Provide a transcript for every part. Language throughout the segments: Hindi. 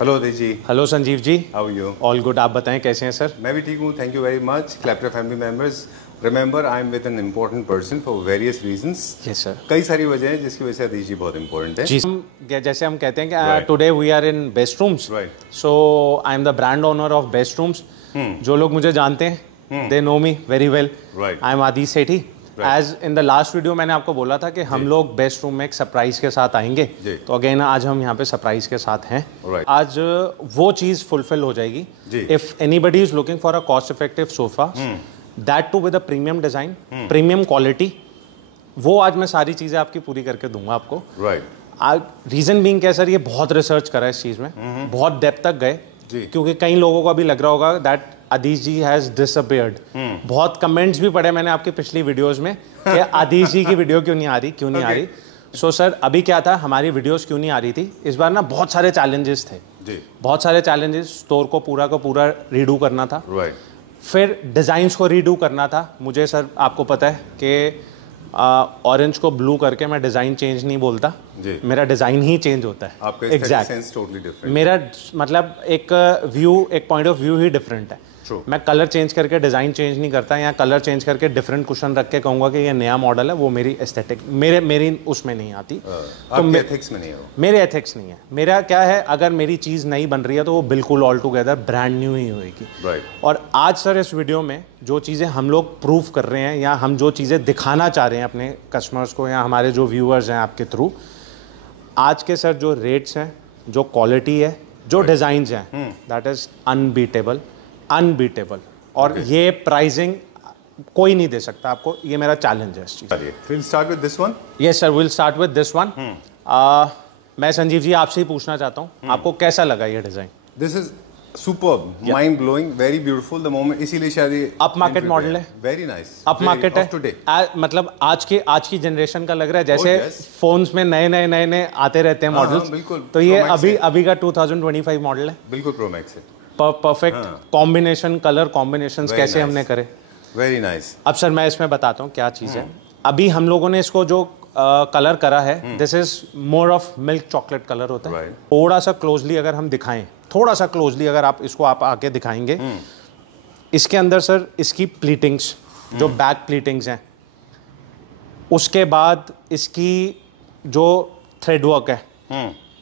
Hello Adish ji. Hello Sanjeev ji. How are you? All good. आप बताएं कैसे हैं सर? मैं भी ठीक हूँ, thank you very much. Clapter family members, remember I am with an important person for various reasons. Yes sir. कई सारी वजह है जिसकी वजह से अदिश जी बहुत इंपॉर्टेंट है। जी, हम जैसे हम कहते हैं कि Right. Today we are in Best Rooms, Right. So I am the brand owner of Best Rooms. जो लोग मुझे जानते हैं they know me very well. Right. I am Aadish Sethi. Right. As in the last video मैंने आपको बोला था कि हम लोग बेस्ट रूम में एक सरप्राइज के साथ आएंगे, जी। तो अगेन आज हम यहाँ पे सरप्राइज के साथ हैं। Right. आज वो चीज़ फुलफिल हो जाएगी। जी। If anybody is looking for a cost effective sofa, that too with a premium design, premium quality, वो आज मैं सारी चीज़ें आपकी पूरी करके दूंगा आपको। राइट। रीजन बीइंग क्या सर, ये बहुत रिसर्च करा है इस चीज़ में, बहुत डेप्थ तक गए, जी। क्योंकि कई लोगों को अभी लग रहा होगा that Aadish ji has disappeared. बहुत कमेंट्स भी पढ़े मैंने आपकी पिछली वीडियोस में कि आदिश जी की वीडियो क्यों नहीं आ रही। सो सर अभी क्या था, हमारी वीडियोस क्यों नहीं आ रही थी इस बार ना, बहुत सारे चैलेंजेस थे जी। बहुत सारे चैलेंजेस। स्टोर को पूरा का पूरा रीडू करना था, राइट। फिर डिज़ाइंस को रीडू करना था। मुझे सर आपको पता है कि ऑरेंज को ब्लू करके मैं डिज़ाइन चेंज नहीं बोलता, मेरा डिज़ाइन ही चेंज होता है। आपका एग्जैक्ट सेंस टोटली डिफरेंट। मेरा मतलब एक व्यू, एक point of view he different है। True. मैं कलर चेंज करके डिज़ाइन चेंज नहीं करता, या कलर चेंज करके डिफरेंट कुशन रख के कहूँगा कि ये नया मॉडल है, वो मेरी एस्थेटिक मेरी उसमें नहीं आती। तो एथिक्स में नहीं हो। मेरे एथिक्स नहीं है। मेरा क्या है, अगर मेरी चीज़ नई बन रही है तो वो बिल्कुल ऑल टुगेदर ब्रांड न्यू ही होएगी। राइट। और आज सर इस वीडियो में जो चीज़ें हम लोग प्रूव कर रहे हैं, या हम जो चीज़ें दिखाना चाह रहे हैं अपने कस्टमर्स को, या हमारे जो व्यूअर्स हैं आपके थ्रू, आज के सर जो रेट्स हैं, जो क्वालिटी है, जो डिज़ाइंस हैं, दैट इज़ अनबीटेबल। और ये प्राइसिंग कोई नहीं दे सकता आपको, ये मेरा चैलेंज है इस चीज़। We'll start with this one. Yes sir, will start with this one. मैं संजीव जी आपसे ही पूछना चाहता हूँ, आपको कैसा लगा ये design? This is superb, mind blowing, very beautiful. The moment, इसीलिए शायद ये अप मार्केट मॉडल है। Very nice. अप मार्केट है today. मतलब आज की जनरेशन का लग रहा है जैसे yes. फोन्स में नए आते रहते हैं हाँ, मॉडल्स। बिल्कुल। तो ये Pro Max अभी का 2025 मॉडल है। बिल्कुल प्रो मैक्स है। Perfect combination, colour combinations Very कैसे nice. हमने करे। Very nice. अब सर मैं इसमें बताता हूँ क्या चीज़ है। अभी हम लोगों ने इसको जो कलर करा है, this is more of milk chocolate colour होता है। Right. थोड़ा सा क्लोजली अगर हम दिखाएं, थोड़ा सा क्लोजली अगर आप इसको आके दिखाएंगे, इसके अंदर सर इसकी प्लीटिंग्स, जो बैक प्लीटिंग्स हैं, उसके बाद इसकी जो थ्रेड वर्क है,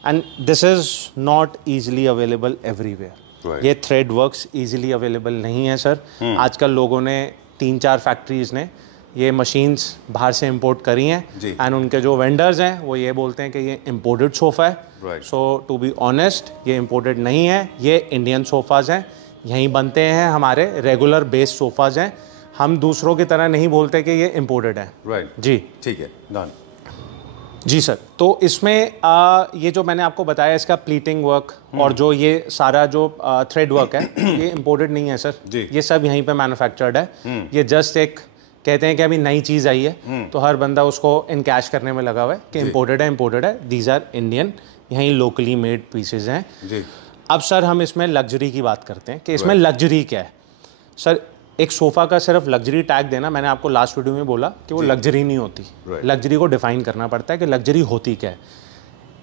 and this is not easily available everywhere. Right. ये थ्रेड वर्क्स ईजिली अवेलेबल नहीं है सर। आजकल लोगों ने 3-4 फैक्ट्रीज ने ये मशीन्स बाहर से इंपोर्ट करी हैं, जी। एंड उनके जो वेंडर्स हैं वो ये बोलते हैं कि ये इंपोर्टेड सोफ़ा है। Right. So to be honest, ये इंपोर्टेड नहीं है, ये इंडियन सोफ़ाज़ हैं, यहीं बनते हैं, हमारे रेगुलर बेस्ड सोफ़ाज़ हैं। हम दूसरों की तरह नहीं बोलते कि ये इंपोर्टेड है। Right. जी ठीक है, डन। जी सर। तो इसमें ये जो मैंने आपको बताया, इसका प्लीटिंग वर्क और जो ये सारा जो थ्रेड वर्क है, ये इंपोर्टेड नहीं है सर। जी। ये सब यहीं पे मैन्युफैक्चर्ड है। ये जस्ट एक कहते हैं कि अभी नई चीज़ आई है, तो हर बंदा उसको इनकैश करने में लगा हुआ है कि इंपोर्टेड है। दीज आर इंडियन, यहीं लोकली मेड पीसेज हैं। जी। अब सर हम इसमें लग्जरी की बात करते हैं कि इसमें लग्जरी क्या है। सर एक सोफ़ा का सिर्फ लग्जरी टैग देना, मैंने आपको लास्ट वीडियो में बोला कि वो लग्जरी नहीं होती। Right. लग्जरी को डिफाइन करना पड़ता है कि लग्जरी होती क्या है।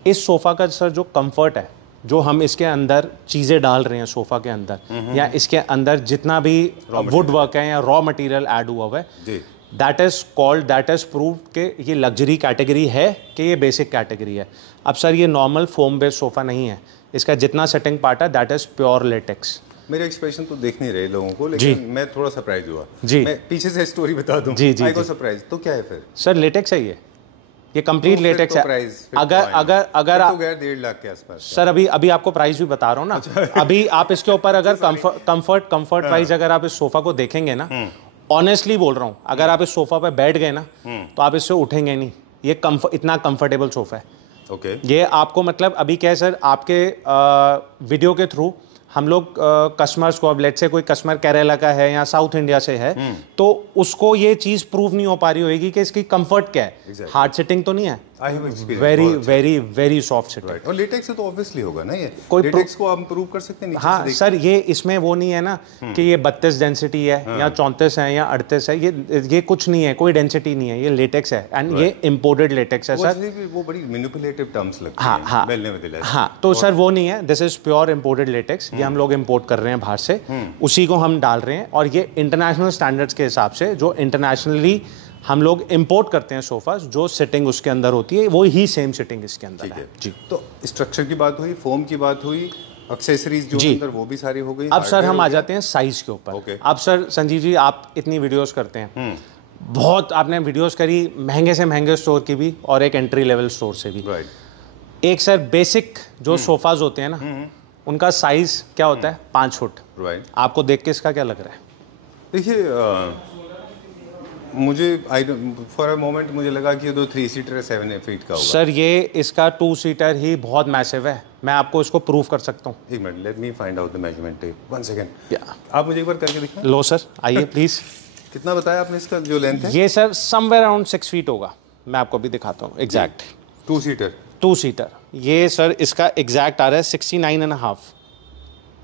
इस सोफ़ा का सर जो कंफर्ट है, जो हम इसके अंदर चीज़ें डाल रहे हैं सोफ़ा के अंदर, या इसके अंदर जितना भी वुड वर्क है या रॉ मटेरियल ऐड हुआ हुआ है, दैट इज़ प्रूव कि ये लग्जरी कैटेगरी है कि ये बेसिक कैटेगरी है। अब सर ये नॉर्मल फोम बेस्ड सोफ़ा नहीं है, इसका जितना सेटिंग पार्ट है दैट इज़ प्योर लेटेक्स। मेरे एक्सप्रेशन तो देख नहीं रहे लोगों को, लेकिन मैं थोड़ा सरप्राइज हुआ। जी। मैं पीछे से स्टोरी बता दूं। जी, जी, आई गॉट जी। सरप्राइज। तो क्या है फिर? सर लेटेक्स है ये कंप्लीट तो लेटेक्स है। अगर तो गया 1.5 लाख के आसपास। सर अभी आपको प्राइस भी बता रहा हूँ ना। अभी आप इसके ऊपर अगर कंफर्ट वाइज अगर आप इस सोफा को देखेंगे ना, ऑनेस्टली बोल रहा हूँ, अगर आप इस सोफा पे बैठ गए ना, तो आप इससे उठेंगे नहीं। ये इतना कंफर्टेबल सोफा है। ओके। ये आपको मतलब अभी क्या है सर, आपके वीडियो के थ्रू हम लोग कस्टमर्स को, अब लेट से कोई कस्टमर केरला का है या साउथ इंडिया से है, तो उसको ये चीज़ प्रूव नहीं हो पा रही होगी कि इसकी कंफर्ट क्या है। Exactly. हार्ड सिटिंग तो नहीं है, I have experience. Very very very soft sitting. Right, और लेटेक्स से तो ऑब्वियसली होगा ना ये, कोई लेटेक्स को आप प्रूव कर सकते हैं नीचे हाँ से सर, ये इसमें वो नहीं है ना कि ये 32 डेंसिटी है या 34 है या 38 है, ये कुछ नहीं है, कोई डेंसिटी नहीं है, ये लेटेक्स है एंड ये इम्पोर्टेड लेटेक्स है सर। वो बड़ी मैनिपुलेटिव टर्म्स लगती हाँ हैं हाँ बोलने में दिला। हाँ, तो सर वो नहीं है, this is pure imported latex, ये हम लोग इम्पोर्ट कर रहे हैं बाहर से, उसी को हम डाल रहे हैं, और ये इंटरनेशनल स्टैंडर्ड्स के हिसाब से जो इंटरनेशनली हम लोग इंपोर्ट करते हैं सोफा, जो सिटिंग उसके अंदर होती है वो ही सेम सिटिंग इसके अंदर है जी। तो स्ट्रक्चर की बात हुई, फोम की बात हुई, एक्सेसरीज जो अंदर वो भी सारी हो गई। अब सर हम आ जाते हैं साइज के ऊपर। अब सर संजीव जी, आप इतनी वीडियोस करते हैं, बहुत आपने वीडियोस करी महंगे से महंगे स्टोर की भी और एक एंट्री लेवल स्टोर से भी। एक सर बेसिक जो सोफाज होते हैं ना, उनका साइज क्या होता है? 5 फुट। आपको देख के इसका क्या लग रहा है? देखिए मुझे फॉर अ मोमेंट मुझे लगा कि ये तो 3 सीटर है, 7 फीट का होगा। सर ये इसका 2 सीटर ही बहुत मैसिव है, मैं आपको इसको प्रूव कर सकता हूँ। एक minute, let me find out the measurement tape, 1 second. आप मुझे एक बार करके दिखाएं। लो सर, आइए प्लीज। कितना बताया आपने इसका जो लेंथ है? ये सर समवेयर अराउंड 6 फीट होगा, मैं आपको भी दिखाता हूँ एग्जैक्ट। 2 सीटर? 2 सीटर। ये सर इसका एग्जैक्ट आ रहा है 69.5।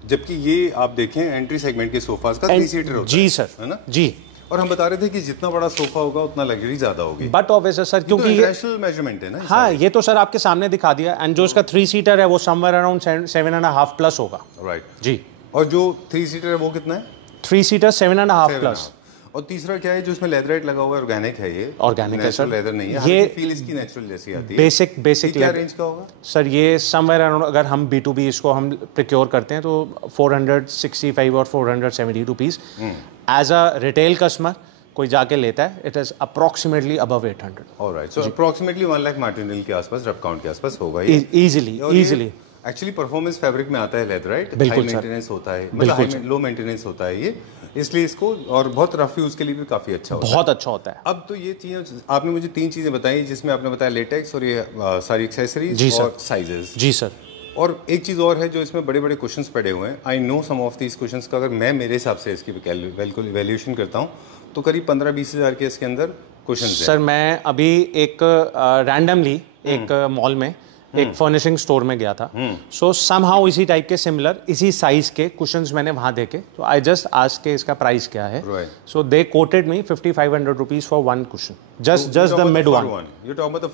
जबकि ये आप देखें एंट्री सेगमेंट के सोफाज का 3 सीटर होता है। जी सर, है ना जी। और हम बता रहे थे कि जितना बड़ा सोफा होगा उतना लग्जरी ज्यादा होगी। बट ऑब्वियस सर, क्योंकि ये नेशनल मेजरमेंट है ना। हाँ, ये तो सर आपके सामने दिखा दिया, एंड जो इसका 3 सीटर है वो समवेयर अराउंड 7.5 प्लस होगा। राइट जी। और जो 3 सीटर है वो कितना है? 3 सीटर 7.5 प्लस। और तीसरा क्या है जो इसमें लेदराइट लगा हुआ है? ऑर्गेनिक है ये? ऑर्गेनिक है सर, लेदर नहीं है, ये फील इसकी नेचुरल जैसी आती है। बेसिक क्या रेंज का होगा सर? ये समवेयर अराउंड, अगर हम B2B इसको हम प्रिक्योर करते हैं तो 465 और 470 rupees. As a retail customer कोई जाके लेता है, it is approximately above 800। Alright, so approximately 1 lakh मार्टिनल के आसपास, रफ काउंट के आसपास होगा ये इजीली। एक्चुअली परफॉर्मेंस फैब्रिक में आता है लेदराइट, बिल्कुल हाई मेंटेनेंस होता है, मतलब लो मेंटेनेंस होता है ये, इसलिए इसको, और बहुत रफ यूज के लिए भी काफी अच्छा होता है, बहुत अच्छा होता है। अब तो ये चीजें आपने मुझे 3 चीजें बताई, जिसमें आपने बताया लेटेक्स और ये सारी एक्सेसरीज और साइजेस। जी सर। और एक चीज और है जो इसमें बड़े बड़े क्वेश्चंस पड़े हुए हैं। I know some of these questions का अगर मैं मेरे हिसाब से इसकी वैल्यूएशन करता हूँ तो करीब 15-20 हज़ार के इसके अंदर क्वेश्चन। सर मैं अभी एक रैंडमली एक मॉल में एक फर्निशिंग स्टोर में गया था, सो समहाउ इसी टाइप के सिमिलर इसी साइज के कुशन्स मैंने वहां देखे, तो आई जस्ट आस्क के इसका प्राइस क्या है, so they quoted me 5500 rupees for 1 cushion, just the mid one. You talk about the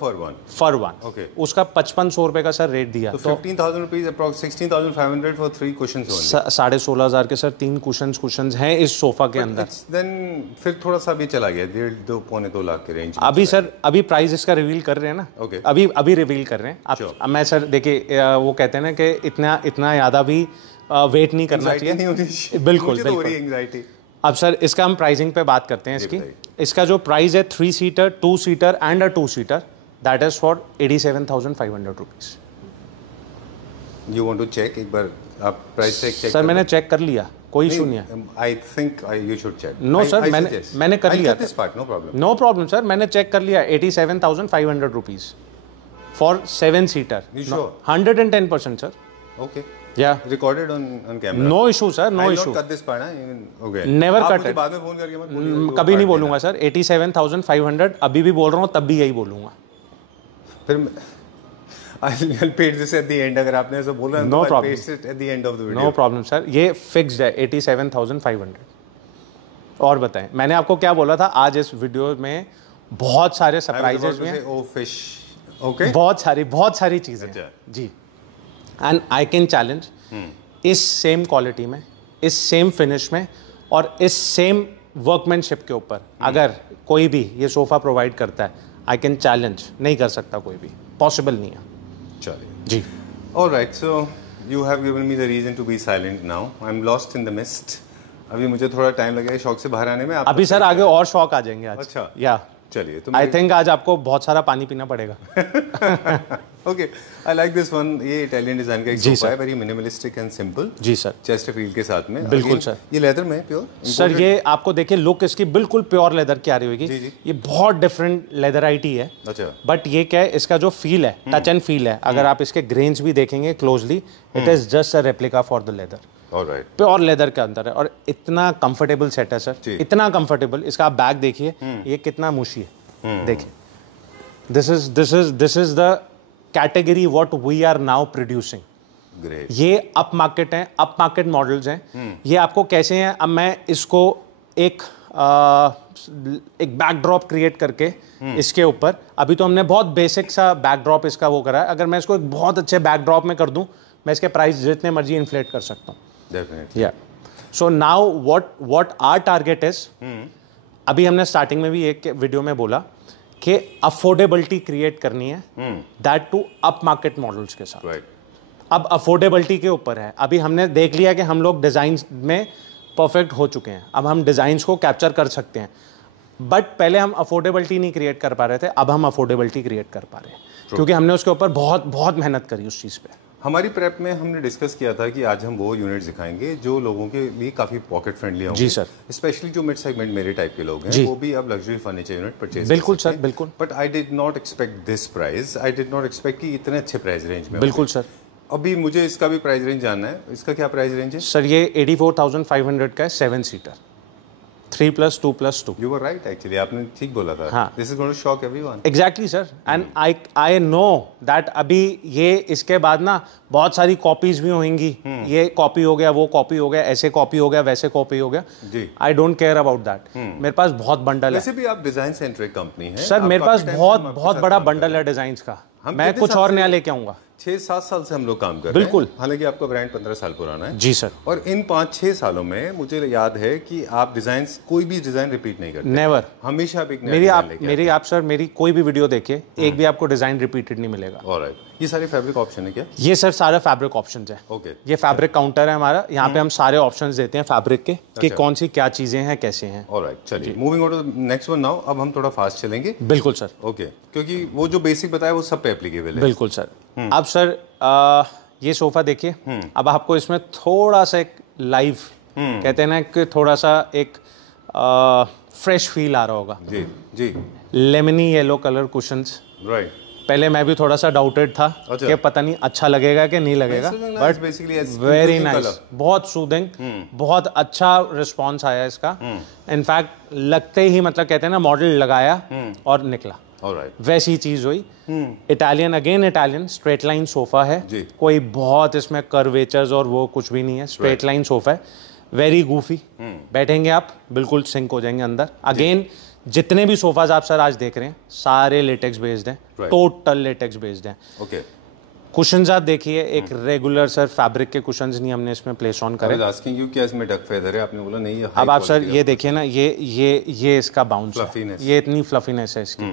fur one. Okay, उसका 5500 रुपए का सर रेट दिया, तो 15,000 rupees, approx 16,500 for 3 cushions only. 16,500 के सर 3 कुशन्स हैं इस सोफा के अंदर। देन फिर थोड़ा सा भी चला गया 1.5-2 लाख के रेंज। अभी सर अभी प्राइस इसका रिवील कर रहे हैं ना, अभी रिवील कर रहे हैं आप। मैं सर देखिए, वो कहते हैं ना कि इतना ज़्यादा भी वेट नहीं करना चाहिए। बिल्कुल बिल्कुल। अब सर इसका हम प्राइसिंग पे बात करते हैं इसकी। इसका जो प्राइस है 3 seater, 2 seater and a 2 seater, that is for 87,500 rupees. You want to check एक बार, आप प्राइस चेक? सर मैंने चेक कर लिया, कोई इशू नहीं है। I think you should check. No sir, मैंने कर लिया, नो प्रॉब्लम सर, मैंने चेक कर लिया। 87,500 rupees for 7 seater. 110% sir. Okay, yeah, recorded on camera. No issue sir, no issue. I'll not cut this part, even okay. Never cut it. बाद में फोन करके मत बोलिए, कभी नहीं बोलूंगा सर। 87,500 अभी भी बोल रहा हूँ, तब भी यही बोलूंगा। फिर I'll paste this at the end, अगर आपने ऐसा बोला no तो problem. I'll paste it at the end of the video. No problem sir, ये फिक्स्ड है 87,500। और बताएं, मैंने आपको क्या बोला था, आज इस वीडियो में बहुत सारे सरप्राइजेस में oh fish. Okay. बहुत सारी चीजें जी। एंड आई कैन चैलेंज, इस सेम क्वालिटी में, इस सेम फिनिश में और इस सेम वर्कमैनशिप के ऊपर अगर कोई भी ये सोफा प्रोवाइड करता है, आई कैन चैलेंज, नहीं कर सकता कोई भी, पॉसिबल नहीं है। चलिए जी। Alright, so you have given me the reason to be silent now. I am lost in the mist. अभी मुझे थोड़ा टाइम लगेगा शौक से बाहर आने में। अभी सर आगे और शौक आ जाएंगे आज। अच्छा, या चलिए, तो आई थिंक आज आपको बहुत सारा पानी पीना पड़ेगा। Okay, I like this one. ये इटालियन डिजाइन का एक सोफा है, वेरी मिनिमलिस्टिक एंड सिंपल। जी सर, चेस्टरफील्ड के साथ में। बिल्कुल सर। ये लेदर में प्योर सर, ये आपको देखिए लुक इसकी बिल्कुल प्योर लेदर की आ रही होगी। ये बहुत डिफरेंट लेदराइटी है। अच्छा, बट ये क्या है, इसका जो फील है, टच एंड फील है, अगर आप इसके ग्रेन्स भी देखेंगे closely, it is just a replica for the leather. Alright, pure leather के अंदर है और इतना कंफर्टेबल सेट है सर, इतना कंफर्टेबल। इसका आप बैग देखिए, ये कितना मुशी है, देखिए। This is the category what we are now producing. Great. ये अप मार्केट हैं, अप मार्केट मॉडल्स हैं। ये आपको कैसे हैं, अब मैं इसको एक बैकड्रॉप क्रिएट करके इसके ऊपर, अभी तो हमने बहुत बेसिक सा बैकड्रॉप इसका वो करा है, अगर मैं इसको एक बहुत अच्छे बैकड्रॉप में कर दूं, मैं इसके प्राइस जितने मर्जी इन्फ्लेट कर सकता हूँ। डेफिनेटली। या so now what our target is, अभी हमने स्टार्टिंग में भी एक वीडियो में बोला कि अफोर्डेबिलिटी क्रिएट करनी है, that to up market models के साथ। राइट। अब अफोर्डेबिलिटी के ऊपर है। अभी हमने देख लिया कि हम लोग डिज़ाइन में परफेक्ट हो चुके हैं, अब हम डिज़ाइंस को कैप्चर कर सकते हैं, बट पहले हम अफोर्डेबिलिटी नहीं क्रिएट कर पा रहे थे, अब हम अफोर्डेबिलिटी क्रिएट कर पा रहे हैं, क्योंकि हमने उसके ऊपर बहुत बहुत मेहनत करी उस चीज़ पे। हमारी प्रेप में हमने डिस्कस किया था कि आज हम वो यूनिट्स दिखाएंगे जो लोगों के लिए काफी पॉकेट फ्रेंडली होंगे। जी सर। स्पेशली जो मिड सेगमेंट मेरे टाइप के लोग हैं, जी। वो भी अब लग्जरी फर्नीचर यूनिट परचेज बिल्कुल सर, बिल्कुल। But I did not expect this price, I did not expect कि इतने अच्छे प्राइस रेंज में। बिल्कुल सर। अभी मुझे इसका भी प्राइस रेंज जानना है, इसका क्या प्राइस रेंज है? सर ये 84,500 का है, 7 seater, 3+2+2। You were right, actually आपने ठीक बोला था। हाँ। This is going to shock everyone. Exactly sir, and I know that अभी ये इसके बाद ना बहुत सारी कॉपीज भी होंगी, ये कॉपी हो गया, वो कॉपी हो गया, ऐसे कॉपी हो गया, वैसे कॉपी हो गया। जी। I don't care about that. मेरे पास बहुत बंडल है। वैसे भी आप डिजाइन सेंट्रिक कंपनी है सर, मेरे पास बहुत बड़ा बंडल है डिजाइन्स का, मैं कुछ और नया लेके आऊंगा। 6-7 साल से हम लोग काम कर रहे हैं। बिल्कुल। हालांकि आपका ब्रांड 15 साल पुराना है। जी सर। और इन 5-6 सालों में मुझे याद है कि आप डिजाइन, कोई भी डिजाइन रिपीट नहीं करते। नेवर। हमेशा आप एक नया मेरी डिजाइन लेके मेरी आप सर मेरी कोई भी वीडियो देखिए, एक भी आपको डिजाइन रिपीटेड नहीं मिलेगा। ऑलराइट। ये सारे फैब्रिक ऑप्शन है क्या? ये सर सारे फैब्रिक ऑप्शंस है। ओके। ये फैब्रिक काउंटर है हमारा, यहाँ पे हम सारे ऑप्शंस देते हैं फैब्रिक के, कि कौन सी क्या चीजें हैं, कैसे हैं। ऑलराइट, चलिए moving on to next one now. अब हम थोड़ा फास्ट चलेंगे। बिल्कुल सर। ओके, क्योंकि वो जो बेसिक बताया वो सब पे एप्लीकेबल है। बिल्कुल सर। अब सर ये सोफा देखिए, अब आपको इसमें थोड़ा सा एक लाइव कहते हैं ना, कि थोड़ा सा एक फ्रेश फील आ रहा होगा। जी जी। Lemony yellow colour cushions. Right. पहले मैं भी थोड़ा सा डाउटेड था कि पता नहीं अच्छा लगेगा कि नहीं लगेगा, बट वेरी नाइस, बहुत सूदिंग, बहुत अच्छा रिस्पॉन्स आया इसका। इनफैक्ट लगते ही, मतलब कहते हैं ना, मॉडल लगाया और निकला, वैसी चीज हुई। Italian, again Italian straight line sofa है, कोई बहुत इसमें कर्वेचर्स और वो कुछ भी नहीं है, स्ट्रेट लाइन सोफा है, वेरी गूफी। बैठेंगे आप बिल्कुल सिंक हो जाएंगे अंदर। अगेन जितने भी सोफाज आप सर आज देख रहे हैं सारे लेटेक्स बेस्ड हैं, टोटल लेटेक्स बेस्ड हैं। ओके। कुशन्स आप देखिए, एक रेगुलर सर फैब्रिक के कुशन्स नहीं हमने इसमें प्लेस ऑन करे। आस्किंग यू क्या इसमें डक फेदर है? आपने बोला नहीं है। अब आप सर ये देखिए ना, ये इसका बाउंस है, ये इतनी फ्लफीनेस है इसकी।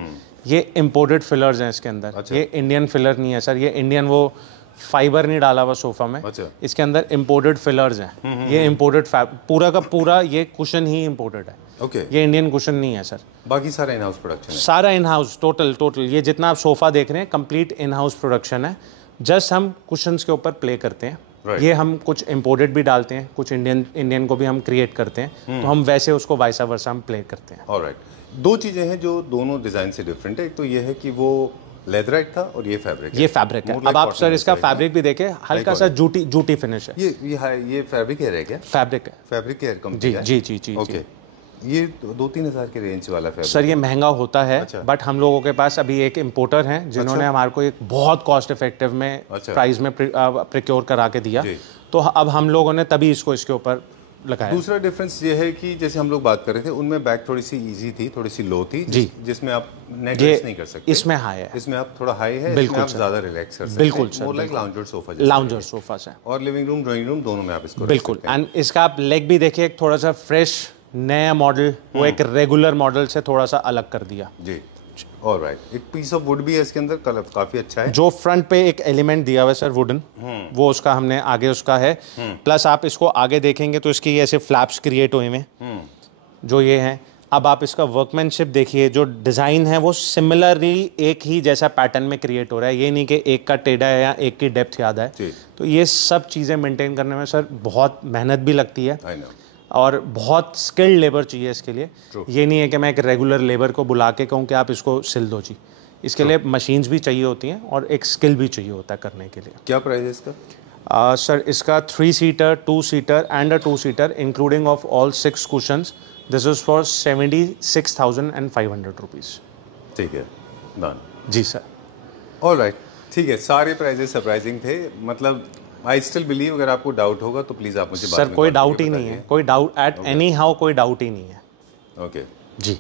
ये इंपोर्टेड फिलर्स हैं इसके अंदर। अच्छा। ये इंडियन फिलर नहीं है सर, ये इंडियन वो फाइबर नहीं डाला हुआ सोफा में। अच्छा। इसके अंदर इंपोर्टेड फिलर्स हैं। ये इंपोर्टेड पूरा का पूरा ये कुशन ही इंपोर्टेड है। ओके। ये इंडियन कुशन नहीं है सर। बाकी सारा इन हाउस प्रोडक्शन है? सारा इन हाउस, टोटल ये जितना आप सोफा देख रहे हैं कंप्लीट इन हाउस प्रोडक्शन है। जस्ट हम कुशंस के ऊपर प्ले करते हैं। ये हम कुछ इंपोर्टेड भी डालते हैं, कुछ इंडियन को भी हम क्रिएट करते हैं, तो हम वैसे उसको वाइसा वर्सा हम प्ले करते हैं। ऑलराइट। दो चीजें हैं जो दोनों डिजाइन से डिफरेंट है। एक तो ये है कि वो लेदराइट था और ये फैब्रिक है। ये फैब्रिक है। अब आप सर इसका फैब्रिक भी देखें, हल्का सा जूटी फिनिश है। ये फैब्रिक है क्या? फैब्रिक है। फैब्रिक है कंपनी है? जी। ओके। ये 2-3 हज़ार के रेंज वाला फैब्रिक सर, ये महंगा होता है। अच्छा। बट हम लोगों के पास अभी एक इंपोर्टर हैं जिन्होंने हमारे को एक बहुत कॉस्ट इफेक्टिव में प्राइस में प्रिक्योर करा के दिया, तो अब हम लोगों ने तभी इसको इसके ऊपर लगाया। दूसरा डिफरेंस ये है कि जैसे हम लोग बात कर रहे थे, उनमें बैक थोड़ी सी इजी थी, थोड़ी सी लो थी, जिसमें आप नेक रेस्ट नहीं कर सकते। इसमें हाई है, इसमें आप थोड़ा हाई है, बिल्कुल आप ज्यादा रिलैक्स कर सकते हैं। बिल्कुल sir, more like lounger sofa. Lounger sofa है, और लिविंग रूम, ड्राइंग रूम दोनों में आप इसको बिल्कुल। एंड इसका आप लेग भी देखिए, थोड़ा सा फ्रेश नया मॉडल, वो एक रेगुलर मॉडल से थोड़ा सा अलग कर दिया। जी। ऑलराइट। एक पीस ऑफ वुड भी है इसके अंदर, कलर काफी अच्छा है। जो फ्रंट पे एक एलिमेंट दिया हुआ है सर वुडन, वो उसका हमने आगे उसका है। प्लस आप इसको आगे देखेंगे तो इसकी ऐसे फ्लैप्स क्रिएट हुए हैं जो ये हैं। अब आप इसका वर्कमैनशिप देखिए, जो डिज़ाइन है वो सिमिलरली एक ही जैसा पैटर्न में क्रिएट हो रहा है। ये नहीं कि एक का टेढ़ा है या एक की डेप्थ याद है। तो ये सब चीज़ें मेंटेन करने में सर बहुत मेहनत भी लगती है और बहुत स्किल्ड लेबर चाहिए इसके लिए। ये नहीं है कि मैं एक रेगुलर लेबर को बुला के कहूँ कि आप इसको सिल दो जी। इसके लिए मशीन्स भी चाहिए होती हैं और एक स्किल भी चाहिए होता है करने के लिए। क्या प्राइस है इसका? सर इसका 3 seater, 2 seater and a 2 seater including of all 6 cushions, this is for 76,500 rupees. ठीक है, डन। जी सर। ऑलराइट, ठीक है, सारे प्राइजेस सरप्राइजिंग थे। मतलब आई स्टिल बिलीव, अगर आपको डाउट होगा तो प्लीज़ आप मुझे बाद सर में कोई कॉल डाउट करके ही बता नहीं है, दिए। कोई डाउट एट एनी हाउ कोई डाउट ही नहीं है। Okay. Ji.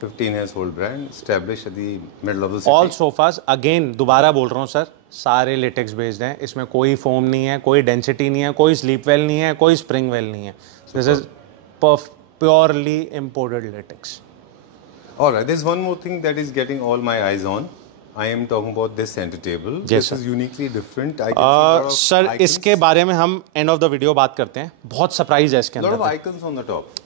15 years old brand established at the middle of the all city. Sofas, again दोबारा बोल रहा हूँ सर, सारे लेटेक्स बेस्ड हैं, इसमें कोई फोम नहीं है, कोई डेंसिटी नहीं है, कोई स्लीप वेल नहीं है, कोई स्प्रिंग वेल नहीं है। This is purely imported latex. All right, there's one more thing that is getting all my eyes on. I am talking about this center table. Yes, This sir. is uniquely different. I can see a lot of sir icons. इसके बारे में हम एंड ऑफ द वीडियो बात करते हैं, बहुत सरप्राइज है इसके lot of अंदर। icons on the top.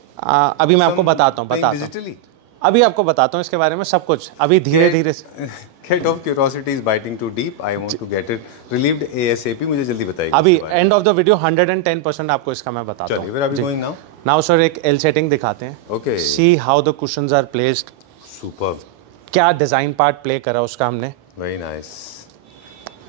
अभी मैं आपको Some बताता हूँ playing digitally. अभी आपको बताता हूँ इसके बारे में सब कुछ, अभी धीरे धीरे। Cat of curiosity is biting too deep. I want to get it relieved ASAP. मुझे जल्दी बताइए। अभी एंड ऑफ द वीडियो 110% आपको इसका मैं बताता हूँ। चलिए, where are we going now? Now sir एक एल सेटिंग दिखाते हैं। Okay. See how the cushions are placed, Superb. क्या डिजाइन पार्ट प्ले करा उसका हमने। Very nice.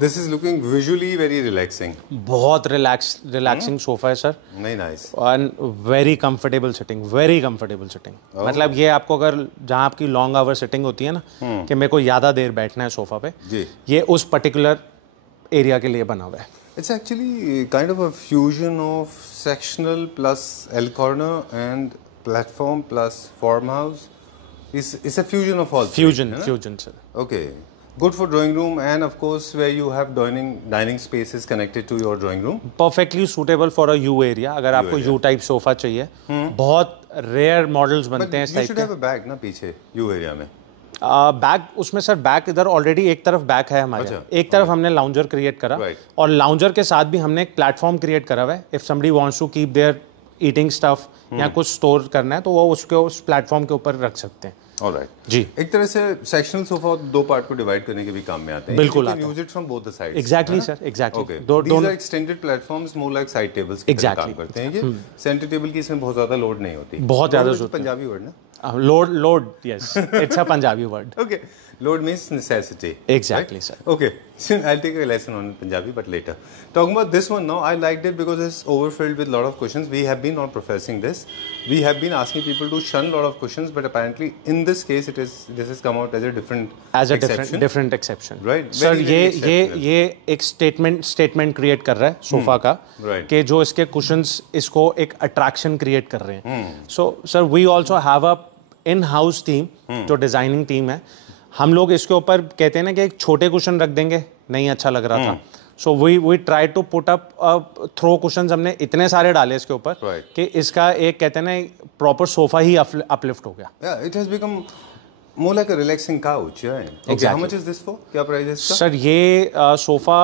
This is looking visually very relaxing. बहुत रिलैक्सिंग सोफा है sir, Very nice. And very comfortable sitting, very comfortable sitting. मतलब ये आपको अगर जहाँ आपकी लॉन्ग आवर सिटिंग होती है ना, कि मेरे को ज़्यादा देर बैठना है सोफा पे, जी। ये उस पर्टिकुलर एरिया के लिए बना हुआ है। It's actually kind of a fusion of sectional plus L corner and platform plus farmhouse. It's a fusion of all three, fusion है ना? Fusion sir. Okay. Good for drawing room and of course where you have dining spaces connected to your drawing room. Perfectly suitable for a you area, अगर आपको यू टाइप सोफा चाहिए। बहुत रेयर मॉडल्स बनते हैं इस You टाइप should के। have a bag ना पीछे U area में. बैक उसमें सर, बैक इधर ऑलरेडी एक तरफ बैक है हमारे, अच्छा, एक तरफ हमने लाउंजर क्रिएट करा, Right. और लाउंजर के साथ भी हमने एक प्लेटफॉर्म क्रिएट करा हुआ है। If somebody wants to keep their eating stuff या कुछ स्टोर करना है तो वो उसके उस प्लेटफॉर्म के ऊपर रख सकते हैं। Alright. जी। एक तरह से सेक्शनल सोफा दो पार्ट को डिवाइड करने के भी काम में आते हैं। बिल्कुल You आते can हैं। use it from both the sides. Exactly है ना? Sir, exactly. Okay. These are extended platforms, more like side tables की तरह Exactly. काम करते हैं ये। सेंटर टेबल की इसमें बहुत ज़्यादा लोड नहीं होती। बहुत ज़्यादा Load is जरूरत पंजाबी वर्ड ना? Load yes, it's a Punjabi word. Okay. Load means necessity. Exactly, right? sir. Okay. So I'll take a lesson on Punjabi, but later. Talking about this one now, I liked it because it's overfilled with a lot of questions. We have been not professing this. We have been asking people to shun a lot of questions, but apparently in this case, this has come out as a different different exception. Right. Sir Very, very exceptional. ये एक स्टेटमेंट क्रिएट कर रहा है सोफा का, Right. कि जो इसके कुशंस इसको एक अट्रैक्शन क्रिएट कर रहे हैं। So sir we also have a in house team, जो डिजाइनिंग टीम है। हम लोग इसके ऊपर कहते हैं ना कि एक छोटे कुशन रख देंगे, नहीं अच्छा लग रहा था, so we try to put up throw cushions. हमने इतने सारे डाले इसके ऊपर Right. कि इसका एक कहते हैं ना प्रॉपर सोफा ही अपलिफ्ट हो गया। Yeah, it has become more like a relaxing couch. Yeah. Okay. How Exactly. much is this for? क्या price है इसका? सर ये sofa